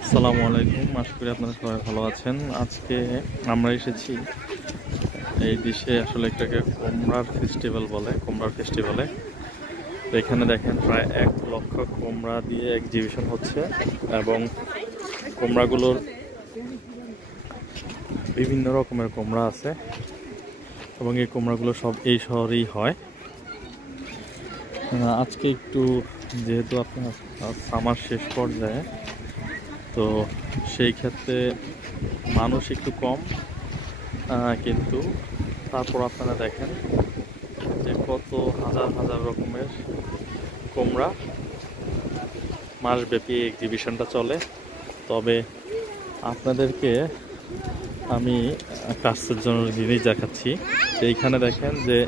আসসালামু আলাইকুম, আশা করি আপনারা সবাই ভালো আছেন। আজকে আমরা এসেছি এই দেশে, আসলে এটাকে কুমড়ার ফেস্টিভ্যাল বলে, কুমড়ার ফেস্টিভ্যালে। তো এখানে দেখেন প্রায় 1 লক্ষ কুমড়া দিয়ে এক্সিবিশন হচ্ছে এবং কুমড়াগুলোর বিভিন্ন রকমের কুমড়া আছে এবং এই কুমড়াগুলো সব এই শহরেই হয়। আজকে একটু যেহেতু আপনার সামার শেষ পর্যায়ে, তো সেই ক্ষেত্রে মানুষ একটু কম, কিন্তু তারপর আপনারা দেখেন যে কত হাজার হাজার রকমের কুমড়া মাসব্যাপী এক্সিবিশনটা চলে। তবে আপনাদেরকে আমি কাজের জন্য জিনিস দেখাচ্ছি। এইখানে দেখেন যে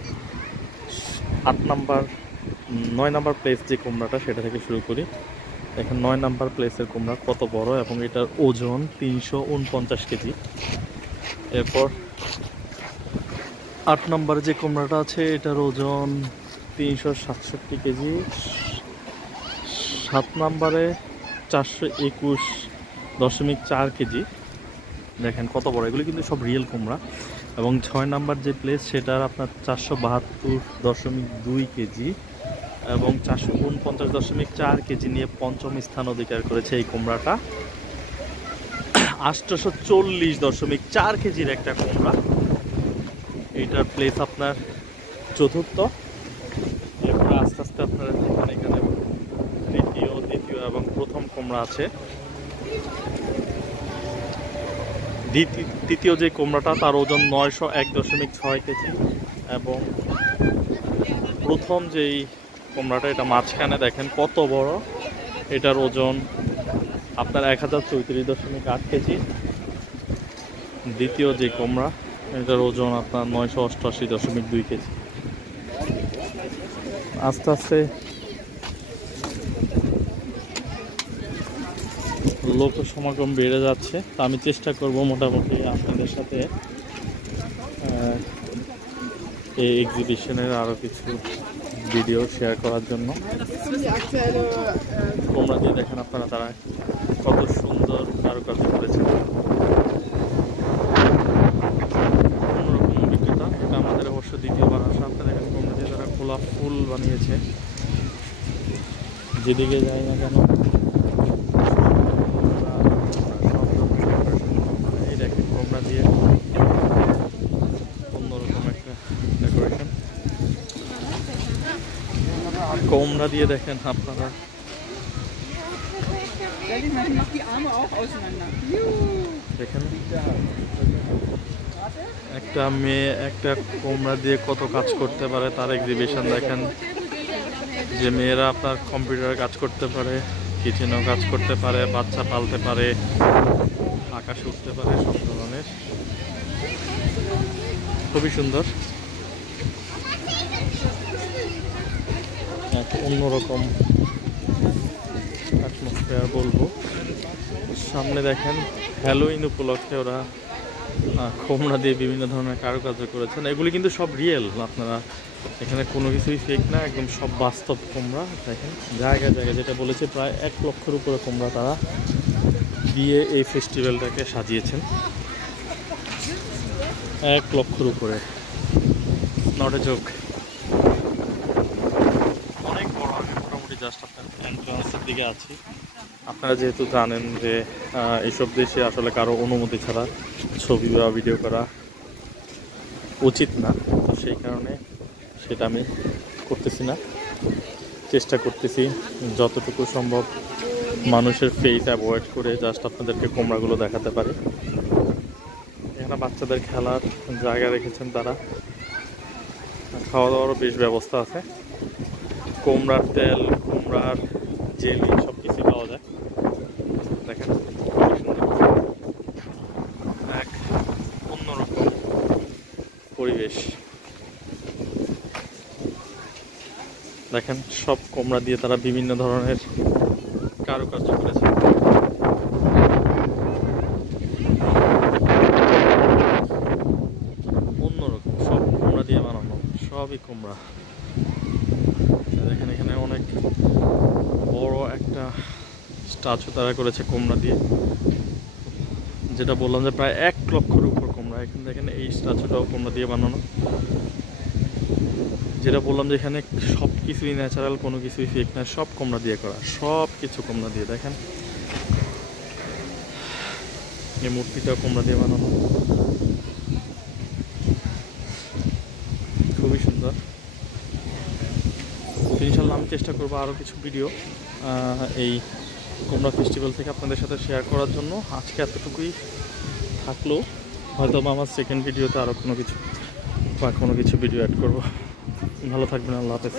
9 নাম্বার প্লেস যে কুমড়াটা, সেটা থেকে শুরু করি। দেখেন 9 নাম্বার প্লেসের কুমড়া কত বড় এবং এটার ওজন 349 কেজি। এরপর 8 নম্বরে যে কুমড়াটা আছে, এটার ওজন 367 কেজি। 7 নম্বরে 421.4 কেজি। দেখেন কত বড়, এগুলি কিন্তু সব রিয়েল কুমড়া। এবং 6 নাম্বার যে প্লেস, সেটার আপনার 472.2 কেজি এবং 449.4 কেজি নিয়ে পঞ্চম স্থান অধিকার করেছে এই কুমড়াটা। 840.4 কেজির একটা কুমড়া, এইটার প্লেস আপনার চতুর্থ। এরপরে আস্তে আস্তে আপনারা এখানে তৃতীয়, দ্বিতীয় এবং প্রথম কুমড়া আছে। তৃতীয় যে কুমড়াটা, তার ওজন 901.6 কেজি এবং প্রথম যেই কুমড়াটা, এটা মাঝখানে দেখেন কত বড়, এটার ওজন আপনার 1034.8 কেজি। দ্বিতীয় যে কুমড়া, এটার ওজন আপনার 988.2 কেজি। আস্তে আস্তে লোক সমাগম বেড়ে যাচ্ছে। তা আমি চেষ্টা করব মোটামুটি আপনাদের সাথে এই এক্সিবিশনের আরও কিছু ভিডিও শেয়ার করার জন্য। কুমড়া দিয়ে দেখেন আপনারা তারা কত সুন্দর কারুকার্য করেছে। অন্যরকম অভিজ্ঞতা, এটা আমাদের অবশ্য দ্বিতীয়বার আসা। আপনারা দেখেন কুমড়া দিয়ে তারা গোলাপ ফুল বানিয়েছে। যেদিকে যায় না কেন এই দেখেন কুমড়া দিয়ে অন্যরকম একটা ডেকোরেশন। কুমড়া দিয়ে দেখেন আপনারা দেখেন একটা মেয়ে একটা কুমড়া দিয়ে কত কাজ করতে পারে, তার এক্সিবিশন দেখেন। যে মেয়েরা আপনার কম্পিউটারে কাজ করতে পারে, কিচেনেও কাজ করতে পারে, বাচ্চা পালতে পারে, আকাশে উঠতে পারে, সব ধরনের। খুবই সুন্দর, অন্যরকম অ্যাটমসফিয়ার বলবো। সামনে দেখেন হ্যালোইন উপলক্ষে ওরা কুমড়া দিয়ে বিভিন্ন ধরনের কারুকার্য করেছেন। এগুলি কিন্তু সব রিয়েল, আপনারা এখানে কোনো কিছুই ফেক না, একদম সব বাস্তব কুমড়া। দেখেন জায়গায় জায়গায়, যেটা বলেছে প্রায় 1 লক্ষের উপরে কুমড়া তারা দিয়ে এই ফেস্টিভ্যালটাকে সাজিয়েছেন। 1 লক্ষের উপরে, নট এ জোক। অনেক বড়, আমি মোটামুটি জাস্ট আপনার এন্ট্রান্সের দিকে আছি। আপনারা যেহেতু জানেন যে এইসব দেশে আসলে কারো অনুমতি ছাড়া ছবি বা ভিডিও করা উচিত না, তো সেই কারণে সেটা আমি করতেছি না। চেষ্টা করতেছি যতটুকু সম্ভব মানুষের ফেস অ্যাভয়েড করে জাস্ট আপনাদেরকে কুমড়াগুলো দেখাতে পারি। এখানে বাচ্চাদের খেলার জায়গা রেখেছেন তারা, খাওয়া দাওয়ারও বেশ ব্যবস্থা আছে। কুমড়ার তেল, কুমড়ার জেলি সব কিছু পাওয়া যায়। দেখেন এক অন্যরকম পরিবেশ। দেখেন সব কুমড়া দিয়ে তারা বিভিন্ন ধরনের কারুকার্য করেছে। অন্যরকম সব কুমড়া দিয়ে বানানো, সবই কুমড়া। দেখেন এখানে অনেক বড় একটা স্ট্যাচু তারা করেছে কুমড়া দিয়ে, যেটা বললাম যে প্রায় 1 লক্ষের উপর কুমড়া। এখানে দেখেন এই স্ট্যাচুটাও কুমড়া দিয়ে বানানো। যেটা বললাম যে এখানে সব কিছুই ন্যাচারাল, কোনো কিছুই ফেক না, সব কুমড়া দিয়ে করা, সব কিছু কুমড়া দিয়ে। দেখেন এই মূর্তিটাও কুমড়া দিয়ে বানানো, খুবই সুন্দর। ইনশাল্লাহ আমি চেষ্টা করবো আরও কিছু ভিডিও এই কুমড়া ফেস্টিভ্যাল থেকে আপনাদের সাথে শেয়ার করার জন্য। আজকে এতটুকুই থাকলো, হয়তো আমার সেকেন্ড ভিডিওতে আরও কোনো কিছু ভিডিও অ্যাড করবো। ভালো থাকবেন, আল্লাহ হাফেজ।